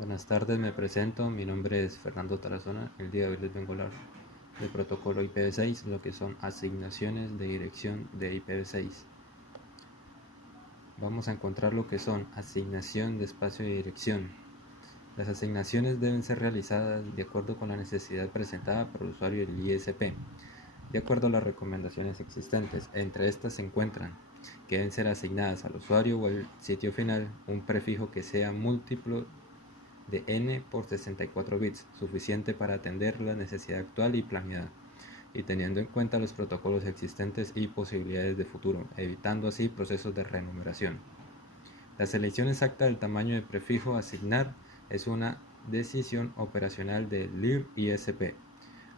Buenas tardes, me presento. Mi nombre es Fernando Tarazona. El día de hoy les vengo a hablar del protocolo IPv6, lo que son asignaciones de dirección de IPv6. Vamos a encontrar lo que son asignación de espacio de dirección. Las asignaciones deben ser realizadas de acuerdo con la necesidad presentada por el usuario del ISP, de acuerdo a las recomendaciones existentes. Entre estas se encuentran que deben ser asignadas al usuario o al sitio final un prefijo que sea múltiplo de n por 64 bits, suficiente para atender la necesidad actual y planeada, y teniendo en cuenta los protocolos existentes y posibilidades de futuro, evitando así procesos de renumeración. La selección exacta del tamaño de prefijo a asignar es una decisión operacional de LIR-ISP,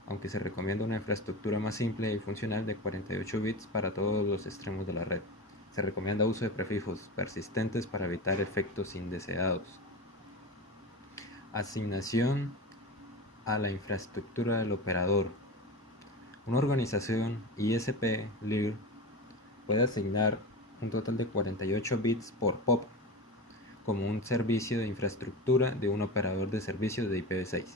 aunque se recomienda una infraestructura más simple y funcional de 48 bits para todos los extremos de la red. Se recomienda uso de prefijos persistentes para evitar efectos indeseados. Asignación a la infraestructura del operador. Una organización ISP-LIR puede asignar un total de 48 bits por POP como un servicio de infraestructura de un operador de servicios de IPv6.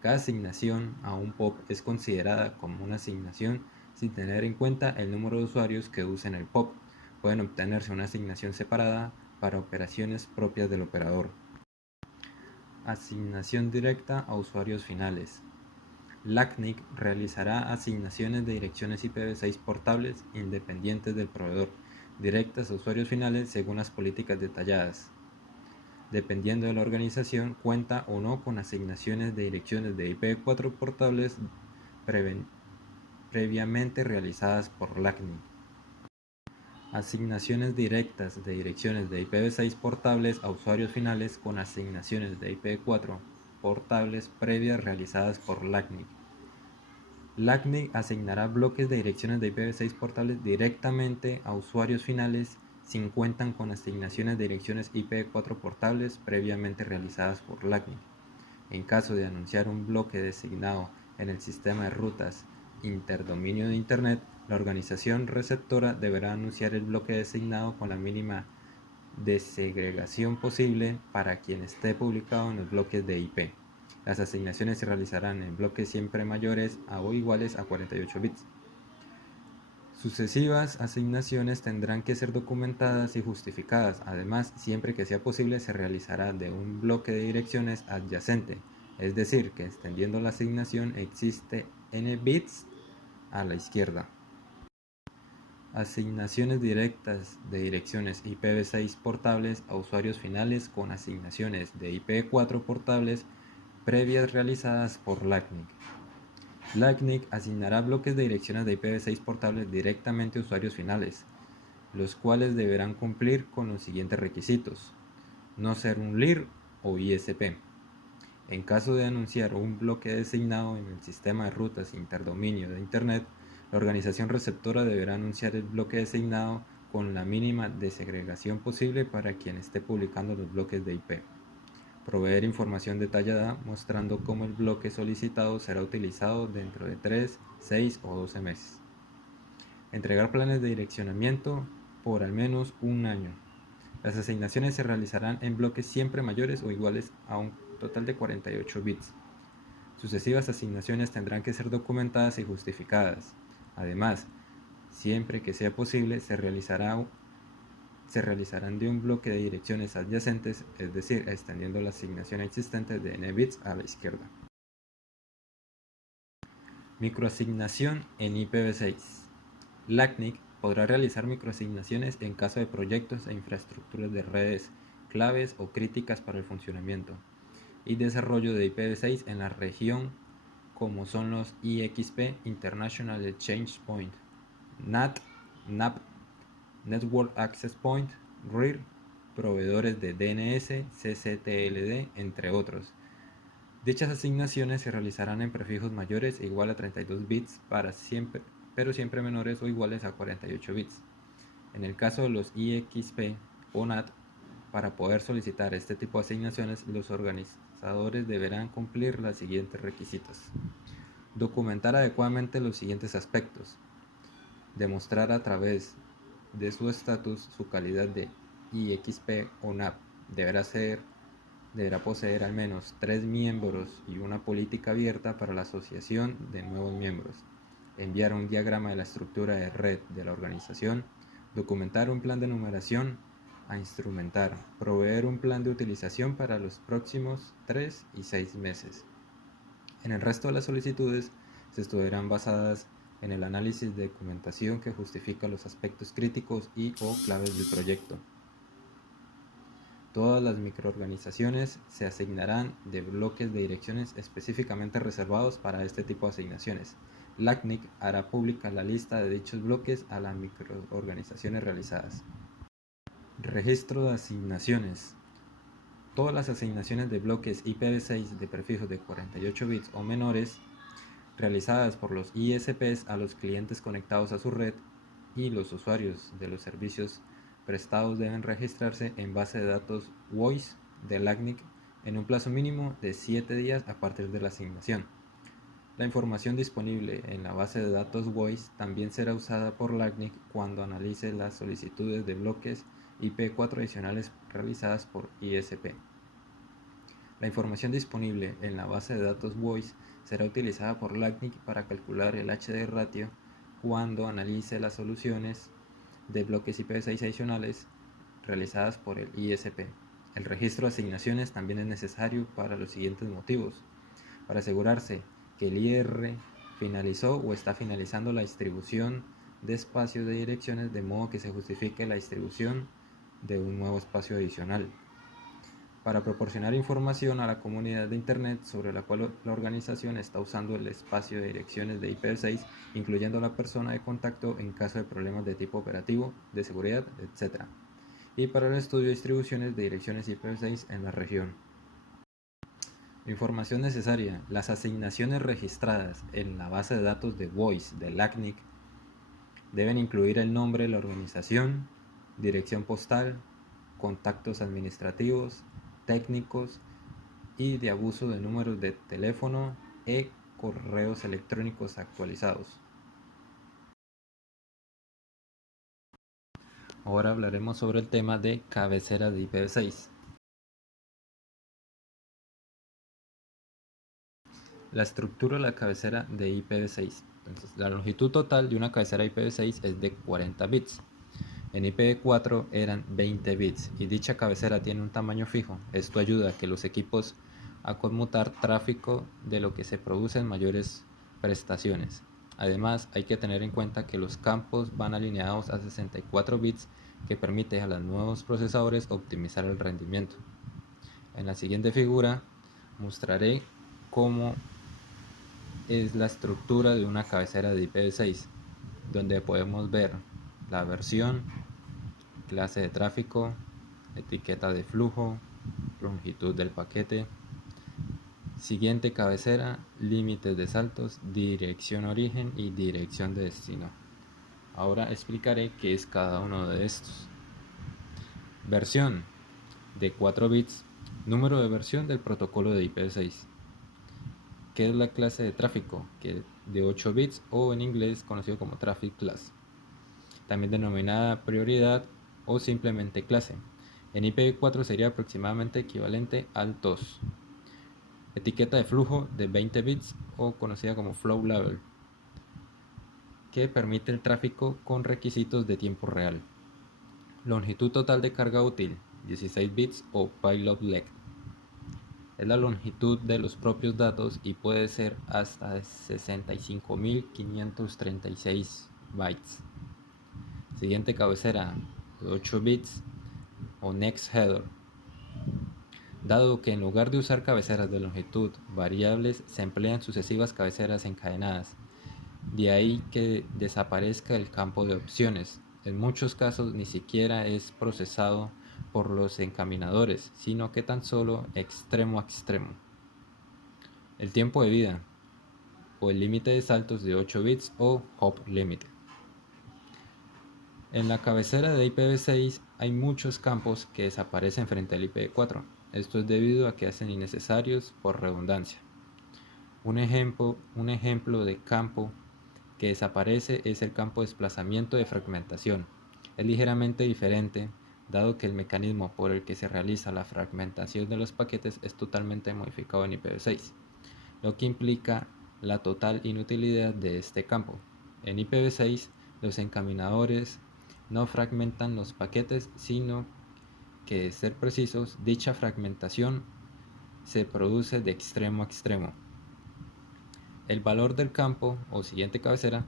Cada asignación a un POP es considerada como una asignación sin tener en cuenta el número de usuarios que usen el POP. Pueden obtenerse una asignación separada para operaciones propias del operador. Asignación directa a usuarios finales. LACNIC realizará asignaciones de direcciones IPv6 portables independientes del proveedor, directas a usuarios finales según las políticas detalladas. Dependiendo de la organización, cuenta o no con asignaciones de direcciones de IPv4 portables previamente realizadas por LACNIC. Asignaciones directas de direcciones de IPv6 portables a usuarios finales con asignaciones de IPv4 portables previas realizadas por LACNIC. LACNIC asignará bloques de direcciones de IPv6 portables directamente a usuarios finales si cuentan con asignaciones de direcciones IPv4 portables previamente realizadas por LACNIC. En caso de anunciar un bloque designado en el sistema de rutas interdominio de Internet, la organización receptora deberá anunciar el bloque designado con la mínima desegregación posible para quien esté publicado en los bloques de IP. Las asignaciones se realizarán en bloques siempre mayores a o iguales a 48 bits. Sucesivas asignaciones tendrán que ser documentadas y justificadas. Además, siempre que sea posible, se realizará de un bloque de direcciones adyacente, es decir, que extendiendo la asignación existe n bits a la izquierda. Asignaciones directas de direcciones IPv6 portables a usuarios finales con asignaciones de IPv4 portables previas realizadas por LACNIC. LACNIC asignará bloques de direcciones de IPv6 portables directamente a usuarios finales, los cuales deberán cumplir con los siguientes requisitos: no ser un LIR o ISP. En caso de anunciar un bloque designado en el sistema de rutas interdominio de Internet, la organización receptora deberá anunciar el bloque designado con la mínima desegregación posible para quien esté publicando los bloques de IP. Proveer información detallada mostrando cómo el bloque solicitado será utilizado dentro de 3, 6 o 12 meses. Entregar planes de direccionamiento por al menos un año. Las asignaciones se realizarán en bloques siempre mayores o iguales a un total de 48 bits. Sucesivas asignaciones tendrán que ser documentadas y justificadas. Además, siempre que sea posible, se realizarán de un bloque de direcciones adyacentes, es decir, extendiendo la asignación existente de n bits a la izquierda. Microasignación en IPv6. LACNIC podrá realizar microasignaciones en caso de proyectos e infraestructuras de redes claves o críticas para el funcionamiento y desarrollo de IPv6 en la región, como son los IXP International Exchange Point, NAT, NAP, Network Access Point, RIR, proveedores de DNS, CCTLD, entre otros. Dichas asignaciones se realizarán en prefijos mayores e igual a 32 bits pero siempre menores o iguales a 48 bits. En el caso de los IXP o NAT, para poder solicitar este tipo de asignaciones, los organizadores deberán cumplir los siguientes requisitos: documentar adecuadamente los siguientes aspectos, demostrar a través de su estatus su calidad de IXP o NAP, deberá ser deberá poseer al menos 3 miembros y una política abierta para la asociación de nuevos miembros, enviar un diagrama de la estructura de red de la organización, documentar un plan de numeración a instrumentar, proveer un plan de utilización para los próximos 3 y 6 meses. En el resto de las solicitudes se estudiarán basadas en el análisis de documentación que justifica los aspectos críticos y o claves del proyecto. Todas las microorganizaciones se asignarán de bloques de direcciones específicamente reservados para este tipo de asignaciones. LACNIC hará pública la lista de dichos bloques a las microorganizaciones realizadas. Registro de asignaciones. Todas las asignaciones de bloques IPv6 de prefijos de 48 bits o menores realizadas por los ISPs a los clientes conectados a su red y los usuarios de los servicios prestados deben registrarse en base de datos Voice de LACNIC en un plazo mínimo de 7 días a partir de la asignación. La información disponible en la base de datos Voice también será usada por LACNIC cuando analice las solicitudes de bloques IP4 adicionales realizadas por ISP. La información disponible en la base de datos Voice será utilizada por LACNIC para calcular el HD ratio cuando analice las soluciones de bloques IPv6 adicionales realizadas por el ISP. El registro de asignaciones también es necesario para los siguientes motivos: para asegurarse que el IR finalizó o está finalizando la distribución de espacios de direcciones de modo que se justifique la distribución de un nuevo espacio adicional, para proporcionar información a la comunidad de Internet sobre la cual la organización está usando el espacio de direcciones de IPv6, incluyendo la persona de contacto en caso de problemas de tipo operativo, de seguridad, etc. Y para el estudio de distribuciones de direcciones IPv6 en la región. Información necesaria. Las asignaciones registradas en la base de datos de Voice de LACNIC deben incluir el nombre de la organización, dirección postal, contactos administrativos, técnicos y de abuso de números de teléfono e correos electrónicos actualizados. Ahora hablaremos sobre el tema de cabecera de IPv6. La estructura de la cabecera de IPv6. Entonces, la longitud total de una cabecera IPv6 es de 40 bits. En IPv4 eran 20 bits y dicha cabecera tiene un tamaño fijo. Esto ayuda a que los equipos a conmutar tráfico de lo que se produce en mayores prestaciones. Además, hay que tener en cuenta que los campos van alineados a 64 bits que permite a los nuevos procesadores optimizar el rendimiento. En la siguiente figura mostraré cómo es la estructura de una cabecera de IPv6, donde podemos ver la versión, clase de tráfico, etiqueta de flujo, longitud del paquete, siguiente cabecera, límites de saltos, dirección origen y dirección de destino. Ahora explicaré qué es cada uno de estos. Versión de 4 bits, número de versión del protocolo de IPv6. ¿Qué es la clase de tráfico? Que de 8 bits o en inglés conocido como Traffic Class, también denominada prioridad o simplemente clase. En IPv4 sería aproximadamente equivalente al TOS. Etiqueta de flujo de 20 bits o conocida como Flow Level, que permite el tráfico con requisitos de tiempo real. Longitud total de carga útil, 16 bits o Payload Length. Es la longitud de los propios datos y puede ser hasta 65.536 bytes. Siguiente cabecera, de 8 bits o Next Header. Dado que en lugar de usar cabeceras de longitud variables se emplean sucesivas cabeceras encadenadas, de ahí que desaparezca el campo de opciones. En muchos casos ni siquiera es procesado por los encaminadores, sino que tan solo extremo a extremo. El tiempo de vida o el límite de saltos de 8 bits o hop limit. En la cabecera de IPv6 hay muchos campos que desaparecen frente al IPv4. Esto es debido a que hacen innecesarios por redundancia. Un ejemplo de campo que desaparece es el campo de desplazamiento de fragmentación. Es ligeramente diferente, dado que el mecanismo por el que se realiza la fragmentación de los paquetes es totalmente modificado en IPv6, lo que implica la total inutilidad de este campo. En IPv6, los encaminadores no fragmentan los paquetes, sino que, de ser precisos, dicha fragmentación se produce de extremo a extremo. El valor del campo o siguiente cabecera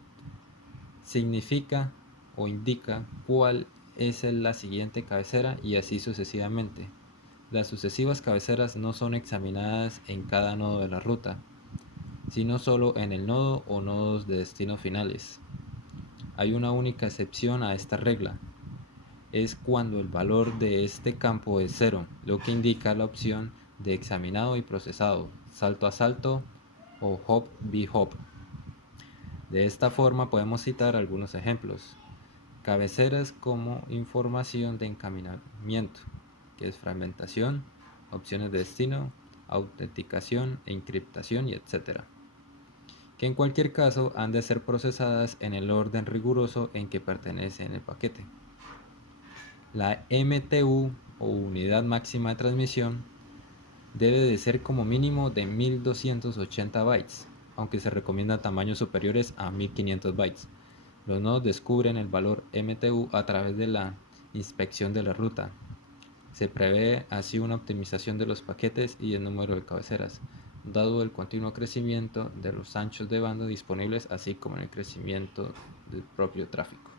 significa o indica cuál es la siguiente cabecera y así sucesivamente. Las sucesivas cabeceras no son examinadas en cada nodo de la ruta, sino solo en el nodo o nodos de destino finales. Hay una única excepción a esta regla. Es cuando el valor de este campo es 0, lo que indica la opción de examinado y procesado, salto a salto o hop by hop. De esta forma podemos citar algunos ejemplos. Cabeceras como información de encaminamiento, que es fragmentación, opciones de destino, autenticación e encriptación, y etc. Que en cualquier caso han de ser procesadas en el orden riguroso en que pertenece en el paquete. La MTU o unidad máxima de transmisión debe de ser como mínimo de 1280 bytes, aunque se recomiendan tamaños superiores a 1500 bytes. Los nodos descubren el valor MTU a través de la inspección de la ruta. Se prevé así una optimización de los paquetes y el número de cabeceras, dado el continuo crecimiento de los anchos de banda disponibles, así como el crecimiento del propio tráfico.